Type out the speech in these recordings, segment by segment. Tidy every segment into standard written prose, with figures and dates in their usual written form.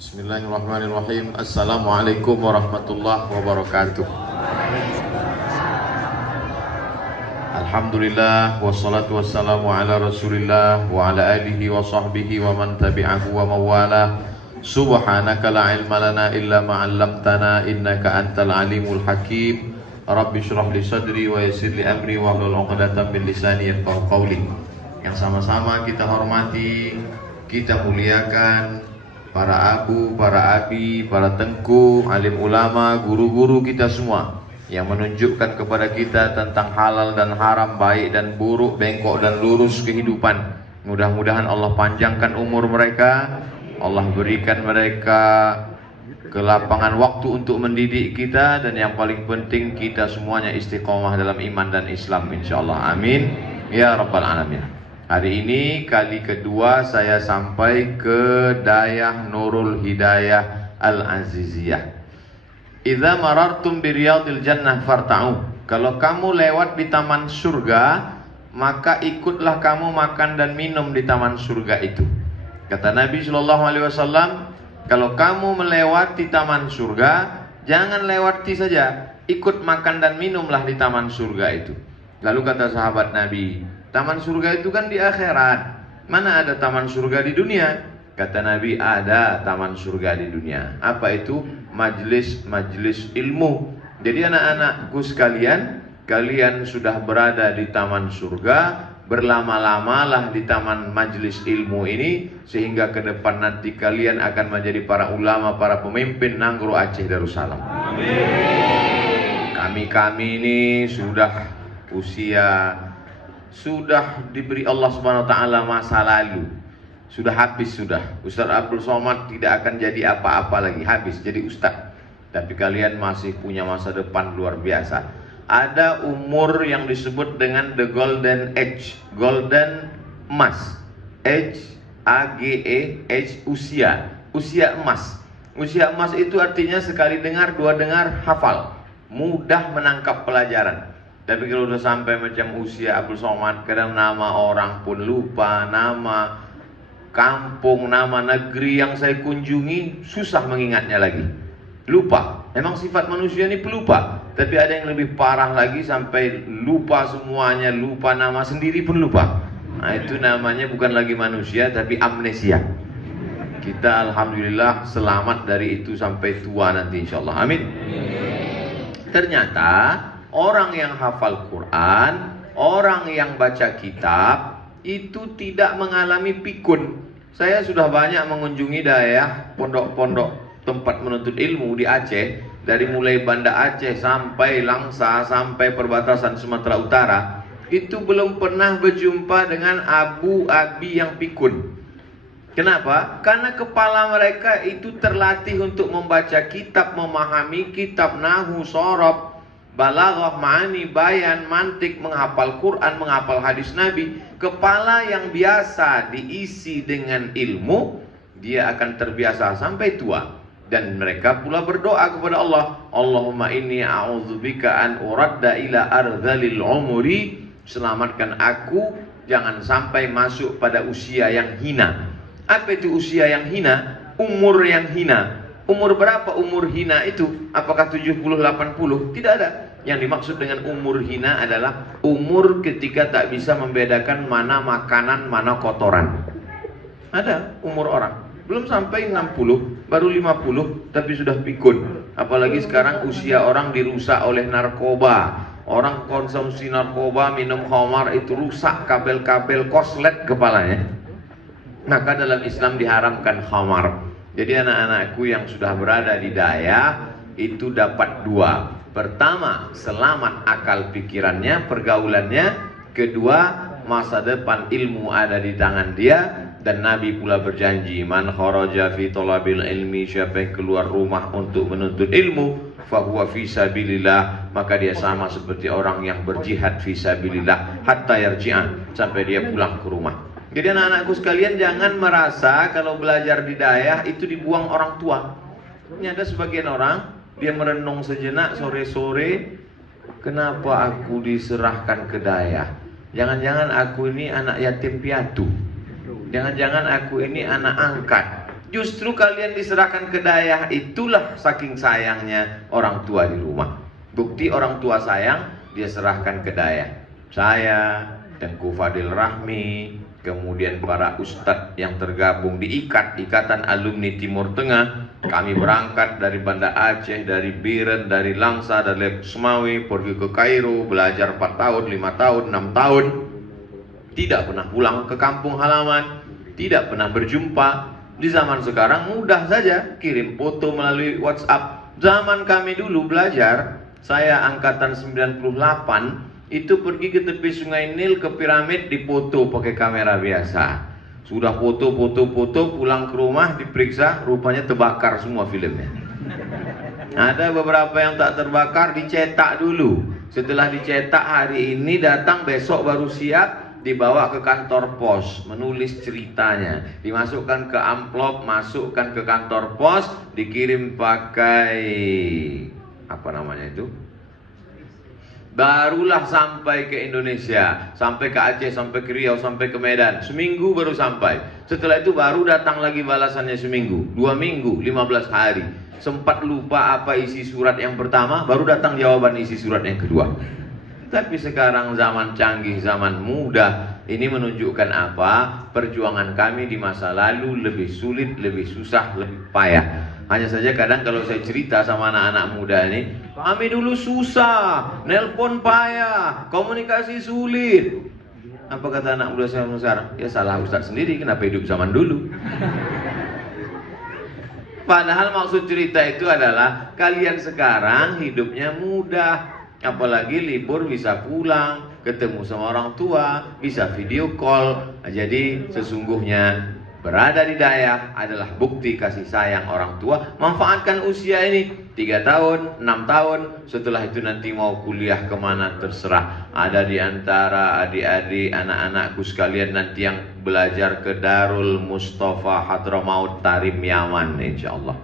Bismillahirrahmanirrahim. Assalamualaikum warahmatullahi wabarakatuh. Alhamdulillah wassalatu wassalamu ala Rasulillah wa ala alihi wa sahbihi wa man tabi'ahu wa mawalah. Subhanaka la ilma lana illa ma 'allamtana innaka antal alimul hakim. Rabbi shrah li sadri wa yassir li amri wa hlul 'uqdatam min lisani yafqahu qawli. Yang sama-sama kita hormati, kita muliakan para abu, para abi, para tengku, alim ulama, guru-guru kita semua yang menunjukkan kepada kita tentang halal dan haram, baik dan buruk, bengkok dan lurus kehidupan. Mudah-mudahan Allah panjangkan umur mereka, Allah berikan mereka kelapangan waktu untuk mendidik kita, dan yang paling penting kita semuanya istiqomah dalam iman dan Islam insyaallah. Amin ya rabbal alamin. Hari ini kali kedua saya sampai ke Dayah Nurul Hidayah Al-Aziziyah. Idza marartum bi riyadil jannah farta'u. Kalau kamu lewat di taman surga, maka ikutlah kamu makan dan minum di taman surga itu. Kata Nabi sallallahu alaihi wasallam, kalau kamu melewati taman surga, jangan lewati saja, ikut makan dan minumlah di taman surga itu. Lalu kata sahabat Nabi, taman surga itu kan di akhirat. Mana ada taman surga di dunia? Kata Nabi, ada taman surga di dunia. Apa itu? Majlis-majlis ilmu. Jadi anak-anakku sekalian, kalian sudah berada di taman surga, berlama-lamalah di taman majlis ilmu ini, sehingga ke depan nanti kalian akan menjadi para ulama, para pemimpin Nanggro Aceh Darussalam. Kami ini sudah usia, sudah diberi Allah Subhanahu wa taala masa lalu. Sudah habis sudah. Ustaz Abdul Somad tidak akan jadi apa-apa lagi, habis jadi ustaz. Tapi kalian masih punya masa depan luar biasa. Ada umur yang disebut dengan the golden age, golden emas. Age, A-G-E, age, usia, usia emas. Usia emas itu artinya sekali dengar, dua dengar, hafal, mudah menangkap pelajaran. Tapi kalau udah sampai macam usia Abdul Somad, kadang nama orang pun lupa, nama kampung, nama negeri yang saya kunjungi susah mengingatnya lagi. Lupa. Memang sifat manusia ini pelupa. Tapi ada yang lebih parah lagi sampai lupa semuanya, lupa nama sendiri pun lupa. Nah, itu namanya bukan lagi manusia tapi amnesia. Kita alhamdulillah selamat dari itu sampai tua nanti insyaallah. Amin. Ternyata orang yang hafal Quran, orang yang baca kitab, itu tidak mengalami pikun. Saya sudah banyak mengunjungi daerah pondok-pondok tempat menuntut ilmu di Aceh, dari mulai Banda Aceh sampai Langsa, sampai perbatasan Sumatera Utara. Itu belum pernah berjumpa dengan abu-abi yang pikun. Kenapa? Karena kepala mereka itu terlatih untuk membaca kitab, memahami kitab, nahwu, shorof, balaghah, ma'ani, bayan, mantik, menghafal Quran, menghafal hadis Nabi. Kepala yang biasa diisi dengan ilmu, dia akan terbiasa sampai tua. Dan mereka pula berdoa kepada Allah, Allahumma inni a'udzubika an uradda ila ardhalil umuri. Selamatkan aku, jangan sampai masuk pada usia yang hina. Apa itu usia yang hina? Umur yang hina. Umur berapa umur hina itu? Apakah 70-80? Tidak ada. Yang dimaksud dengan umur hina adalah umur ketika tak bisa membedakan mana makanan, mana kotoran. Ada umur orang belum sampai 60, baru 50 tapi sudah pikun. Apalagi sekarang usia orang dirusak oleh narkoba. Orang konsumsi narkoba, minum khamar, itu rusak kabel-kabel korslet kepalanya. Maka dalam Islam diharamkan khamar. Jadi anak-anakku yang sudah berada di daya itu dapat dua. Pertama, selamat akal pikirannya, pergaulannya. Kedua, masa depan ilmu ada di tangan dia. Dan Nabi pula berjanji, man kharaja fi talabil ilmi, siapa yang keluar rumah untuk menuntut ilmu, fahuwa fi sabilillah, maka dia sama seperti orang yang berjihad fi sabilillah hatta yarji'an, sampai dia pulang ke rumah. Jadi anak-anakku sekalian, jangan merasa kalau belajar di dayah itu dibuang orang tua. Ini ada sebagian orang, dia merenung sejenak sore-sore, kenapa aku diserahkan ke dayah? Jangan-jangan aku ini anak yatim piatu. Jangan-jangan aku ini anak angkat. Justru kalian diserahkan ke dayah, itulah saking sayangnya orang tua di rumah. Bukti orang tua sayang, dia serahkan ke dayah. Saya, Tengku Fadil Rahmi, kemudian para ustadz yang tergabung di Ikatan Alumni Timur Tengah. Kami berangkat dari Banda Aceh, dari Biren, dari Langsa, dari Semawi, pergi ke Kairo, belajar 4 tahun, 5 tahun, 6 tahun. Tidak pernah pulang ke kampung halaman, tidak pernah berjumpa. Di zaman sekarang mudah saja, kirim foto melalui WhatsApp. Zaman kami dulu belajar, saya angkatan 98, itu pergi ke tepi Sungai Nil, ke piramid, dipoto pakai kamera biasa. Sudah foto, pulang ke rumah, diperiksa, rupanya terbakar semua filmnya. Ada beberapa yang tak terbakar, dicetak dulu. Setelah dicetak hari ini, datang besok baru siap, dibawa ke kantor pos, menulis ceritanya, dimasukkan ke amplop, masukkan ke kantor pos, dikirim pakai apa namanya itu, barulah sampai ke Indonesia, sampai ke Aceh, sampai ke Riau, sampai ke Medan. Seminggu baru sampai. Setelah itu baru datang lagi balasannya seminggu, 2 minggu, 15 hari. Sempat lupa apa isi surat yang pertama, baru datang jawaban isi surat yang kedua. Tapi sekarang zaman canggih, zaman mudah. Ini menunjukkan apa? Perjuangan kami di masa lalu lebih sulit, lebih susah, lebih payah. Hanya saja kadang kalau saya cerita sama anak-anak muda ini, kami dulu susah, nelpon payah, komunikasi sulit. Apa kata anak muda saya sekarang? Ya salah Ustaz sendiri, kenapa hidup zaman dulu? Padahal maksud cerita itu adalah kalian sekarang hidupnya mudah. Apalagi libur bisa pulang, ketemu sama orang tua, bisa video call. Jadi sesungguhnya berada di dayah adalah bukti kasih sayang orang tua. Manfaatkan usia ini 3 tahun, 6 tahun. Setelah itu nanti mau kuliah kemana terserah. Ada di antara adik-adik anak-anakku sekalian nanti yang belajar ke Darul Mustafa Hadramaut Tarim Yaman, insyaallah,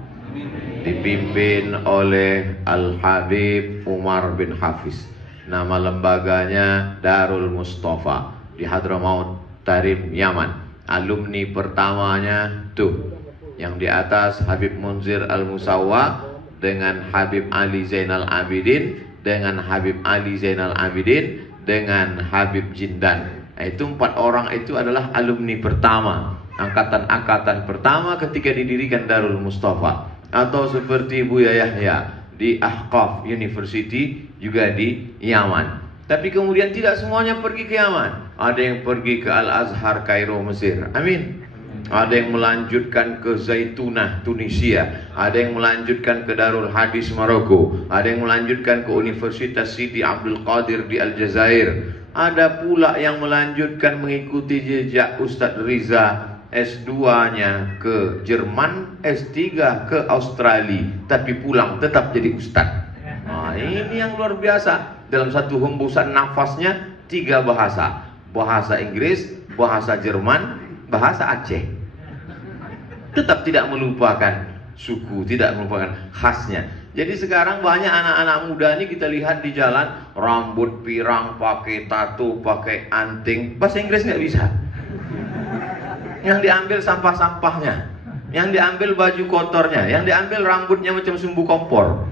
dipimpin oleh Al-Habib Umar bin Hafiz. Nama lembaganya Darul Mustafa di Hadramaut Tarim Yaman. Alumni pertamanya tuh, yang di atas Habib Munzir Al-Musawwa dengan Habib Ali Zainal Abidin, dengan Habib Ali Zainal Abidin, dengan Habib Jindan. Itu 4 orang itu adalah alumni pertama, angkatan pertama ketika didirikan Darul Mustafa. Atau seperti Buya Yahya di Ahqaf University juga di Yaman. Tapi kemudian tidak semuanya pergi ke Yaman. Ada yang pergi ke Al-Azhar Kairo Mesir, amin. Ada yang melanjutkan ke Zaitunah Tunisia. Ada yang melanjutkan ke Darul Hadis Maroko. Ada yang melanjutkan ke Universitas Sidi Abdul Qadir di Aljazair. Ada pula yang melanjutkan mengikuti jejak Ustadz Riza, S2-nya ke Jerman, S3 ke Australia, tapi pulang tetap jadi ustadz. Nah, ini yang luar biasa. Dalam satu hembusan nafasnya 3 bahasa. Bahasa Inggris, bahasa Jerman, bahasa Aceh. Tetap tidak melupakan suku, tidak melupakan khasnya. Jadi sekarang banyak anak-anak muda ini kita lihat di jalan, rambut pirang, pakai tato, pakai anting, bahasa Inggris nggak bisa. Yang diambil sampah-sampahnya, yang diambil baju kotornya, yang diambil rambutnya macam sumbu kompor.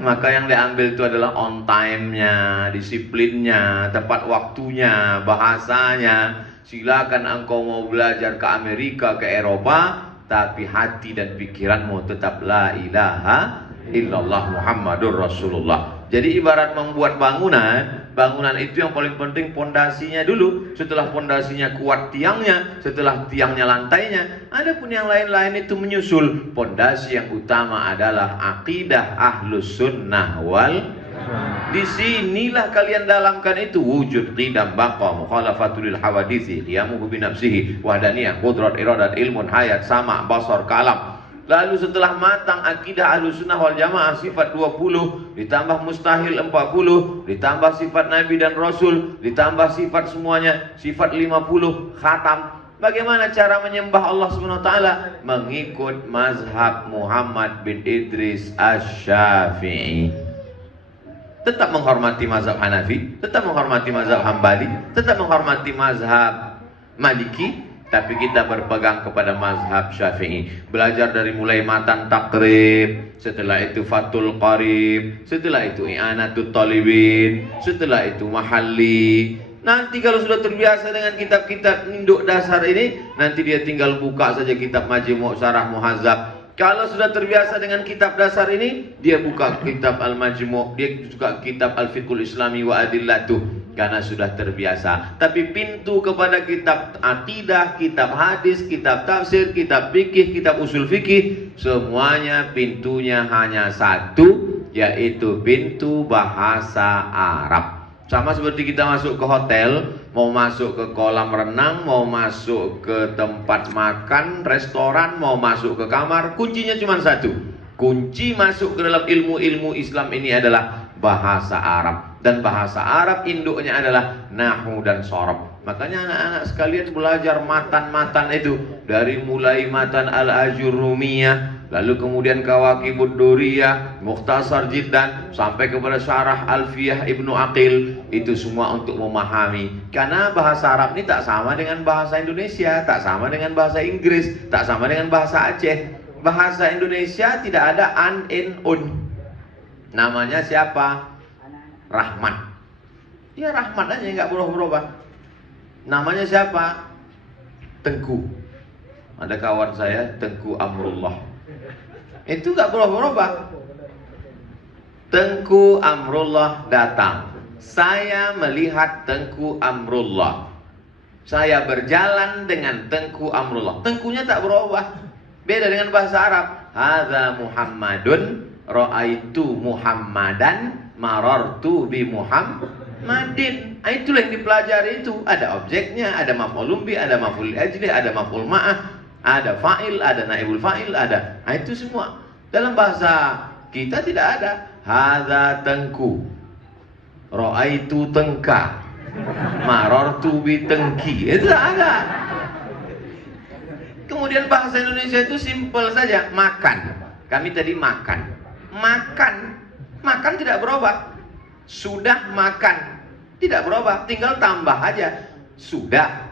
Maka yang diambil itu adalah on time-nya, disiplinnya, tepat waktunya, bahasanya. Silakan engkau mau belajar ke Amerika, ke Eropa, tapi hati dan pikiranmu tetap la ilaha illallah Muhammadur Rasulullah. Jadi ibarat membuat bangunan, bangunan itu yang paling penting pondasinya dulu. Setelah pondasinya kuat tiangnya, setelah tiangnya lantainya, adapun yang lain-lain itu menyusul. Pondasi yang utama adalah akidah Ahlus Sunnah wal. Di sinilah kalian dalamkan itu wujud qidam baqa mukhalafatul hawadisi qiyamuhu bi nafsihi wahdaniyah qudrat iradat ilmun hayat sama basar kalam. Lalu setelah matang akidah Ahlussunnah wal Jamaah sifat 20, ditambah mustahil 40, ditambah sifat Nabi dan Rasul, ditambah sifat semuanya, sifat 50, khatam. Bagaimana cara menyembah Allah SWT? Mengikut mazhab Muhammad bin Idris Asy-Syafi'i. Tetap menghormati mazhab Hanafi, tetap menghormati mazhab Hambali, tetap menghormati mazhab Maliki, Tapi kita berpegang kepada mazhab Syafi'i. Belajar dari mulai matan takrib, setelah itu fatul qarib, setelah itu i'anatul talibin, setelah itu mahalli. Nanti kalau sudah terbiasa dengan kitab-kitab induk dasar ini, nanti dia tinggal buka saja kitab Majmu' Syarah Muhazzab. Kalau sudah terbiasa dengan kitab dasar ini, dia buka kitab Al-Majmu', dia juga kitab Al-Fiqhul Islami wa Adillatuh, karena sudah terbiasa. Tapi pintu kepada kitab akidah, kitab hadis, kitab tafsir, kitab fikih, kitab usul fikih, semuanya pintunya hanya satu, yaitu pintu bahasa Arab. Sama seperti kita masuk ke hotel, mau masuk ke kolam renang, mau masuk ke tempat makan, restoran, mau masuk ke kamar, kuncinya cuma satu. Kunci masuk ke dalam ilmu-ilmu Islam ini adalah bahasa Arab. Dan bahasa Arab induknya adalah nahwu dan shorab. Makanya anak-anak sekalian belajar matan-matan itu, dari mulai matan Al-Ajurrumiyah, lalu kemudian Kawakibud Duriyah, Mukhtasar Jiddan, sampai kepada Syarah Alfiyah Ibnu Aqil. Itu semua untuk memahami. Karena bahasa Arab ini tak sama dengan bahasa Indonesia, tak sama dengan bahasa Inggris, tak sama dengan bahasa Aceh. Bahasa Indonesia tidak ada an, in, un. Namanya siapa? Rahmat. Ya Rahmat aja, nggak berubah-berubah. Namanya siapa? Tengku. Ada kawan saya, Tengku Amrullah. Itu nggak berubah-berubah. Tengku Amrullah datang. Saya melihat Tengku Amrullah. Saya berjalan dengan Tengku Amrullah. Tengkunya tak berubah. Beda dengan bahasa Arab. Hadza Muhammadun, ra'aitu Muhammadan, marartu bi Muhammadin. Itulah yang dipelajari itu. Ada objeknya, ada maf'ulun bi, ada maf'ul ajli, ada maf'ul ma'ah, ada fa'il, ada naibul fa'il, ada. Itu semua. Dalam bahasa kita tidak ada. Hadza Tengku, ra'aitu Tengka, marartu bi Tengki. Itu tidak ada. Kemudian bahasa Indonesia itu simpel saja. Makan. Kami tadi makan. Makan. Makan tidak berubah. Sudah makan. Tidak berubah. Tinggal tambah aja. Sudah.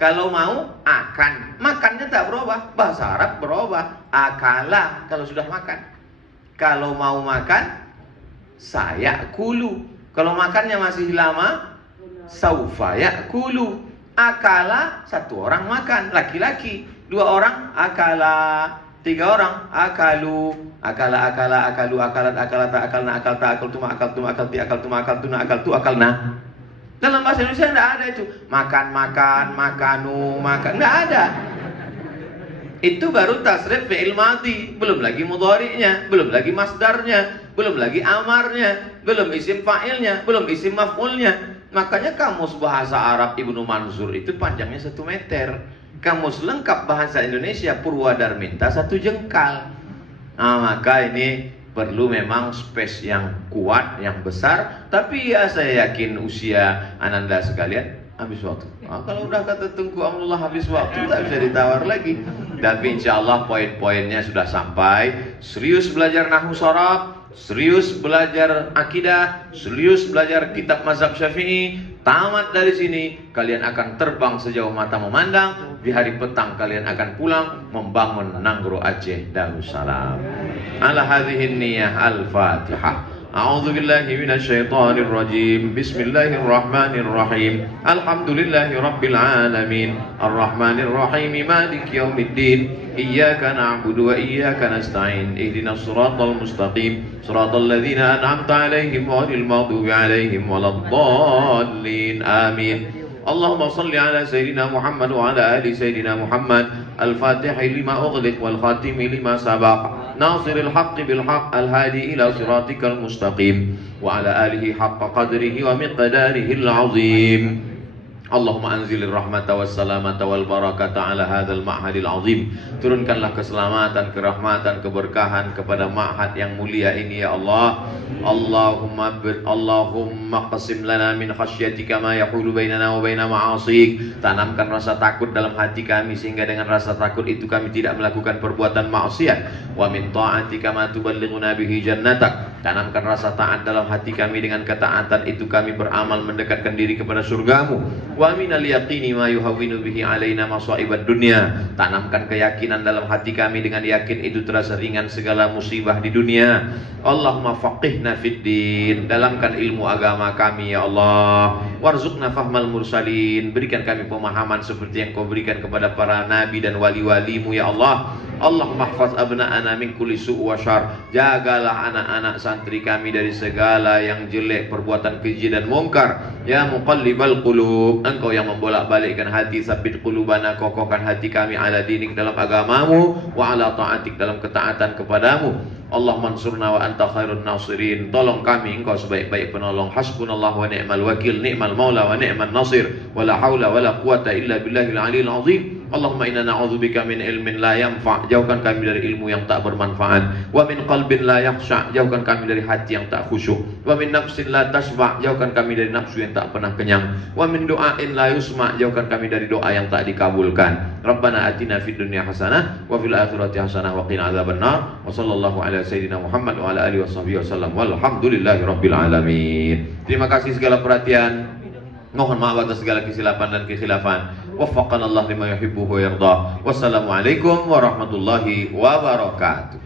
Kalau mau akan. Makannya tak berubah. Bahasa Arab berubah. Akala kalau sudah makan. Kalau mau makan, saya kulu. Kalau makannya masih lama, saufa yakulu. Akala, satu orang makan, laki-laki. Dua orang akala, tiga orang akalu, akala, akalu, akalat, akalata, akalna, akalta, akaltuma, akaltuma, akalti, akaltuma, akaltuna, akaltu, akalna. Dalam bahasa Indonesia tidak ada itu. Makan, makan, makanu, makan, tidak ada. Itu baru tasrif fi'il madhi, belum lagi mudhari'nya, belum lagi masdarnya, belum lagi amarnya, belum isim fa'ilnya, belum isim maf'ulnya. Makanya kamus bahasa Arab Ibnu Mansur itu panjangnya 1 meter. Kamus lengkap bahasa Indonesia Purwadarminta 1 jengkal. Nah, maka ini perlu memang space yang kuat, yang besar. Tapi ya saya yakin usia ananda sekalian habis waktu. Nah, kalau udah kata Tengku Amrullah habis waktu, tak bisa ditawar lagi. Tapi insya Allah poin-poinnya sudah sampai. Serius belajar nahwu shorab, serius belajar akidah, serius belajar kitab mazhab Syafi'i. Tamat dari sini, kalian akan terbang sejauh mata memandang. Di hari petang kalian akan pulang membangun Nanggro Aceh Darussalam. Ala hadhihi niyyah al-Fatihah. A'udzu billahi minasy syaithanir rajim. Bismillahirrahmanirrahim. Alhamdulillahi rabbil alamin. Arrahmanir rahim. Maliki yaumiddin. Iyyaka na'budu wa iyyaka nasta'in. Ihdinas siratal mustaqim. Siratal ladzina an'amta 'alaihim ghairil maghdubi 'alaihim waladdallin. Amin. Allahumma salli ala sayyidina Muhammad wa ala ali sayyidina Muhammad. Al-Fatihah lima ughliq wal khatimi lima sabaq. Nasiril haqqi bil haqq al-hadi ila siratikal mustaqim. Wa ala alihi haqqa qadrihi wa miqdarihi al-azim. Allahumma anzilir rahmata was salamata wal barakata ala hadzal ma'hadil azim. Turunkanlah keselamatan, kerahmatan, keberkahan kepada ma'had yang mulia ini ya Allah. Allahumma qasim lana min khasyatika ma yahulu bainana wa baina ma'asik. Tanamkan rasa takut dalam hati kami sehingga dengan rasa takut itu kami tidak melakukan perbuatan maksiat. Wa min ta'atika ma tuballighuna bihi jannatak. Tanamkan rasa taat dalam hati kami dengan ketaatan itu kami beramal mendekatkan diri kepada surgamu. wa minal yaqini ma yuhawwinu bihi alaina masaibad dunya. Tanamkan keyakinan dalam hati kami, dengan yakin itu terasa ringan segala musibah di dunia. Allahumma faqihna fid din, dalamkan ilmu agama kami ya Allah. Warzuqna fahmal mursalin, berikan kami pemahaman seperti yang Kau berikan kepada para nabi dan wali-walimu ya Allah. Allahumma hafaz abna'ana min kulli su' wa syar, jagalah anak-anak santri kami dari segala yang jelek, perbuatan keji dan mungkar. Ya muqallibal qulub, Engkau yang membolak-balikkan hati, sabit qulubana, kokohkan hati kami ala dinik, dalam agamamu, wa ala ta'atik, dalam ketaatan kepadamu. Allah mansurna wa anta khairun nasirin, tolong kami, Engkau sebaik-baik penolong. Hasbunallah wa ni'mal wakil, ni'mal maula wa ni'mal nasir, wa la hawla wa la quwata illa billahil aliyil azim. Allahumma inna na'udzubika min ilmin la yanfa', jauhkan kami dari ilmu yang tak bermanfaat. Wa min qalbin la yakhsha', jauhkan kami dari hati yang tak khusyuk. Wa min nafsin la tashba', jauhkan kami dari nafsu yang tak pernah kenyang. Wa min du'ain la yusma', jauhkan kami dari doa yang tak dikabulkan. Rabbana atina fid dunya hasanah wa fil akhirati hasanah wa qina adzabannar. Wa sallallahu ala sayyidina Muhammad wa ala alihi washabbihi wasallam. Walhamdulillahi rabbil alamin. Terima kasih segala perhatian. Mohon maaf atas segala kesilapan dan kekhilafan. Waffaqanallahu lima yuhibbu wa yarda. Wassalamualaikum warahmatullahi wabarakatuh.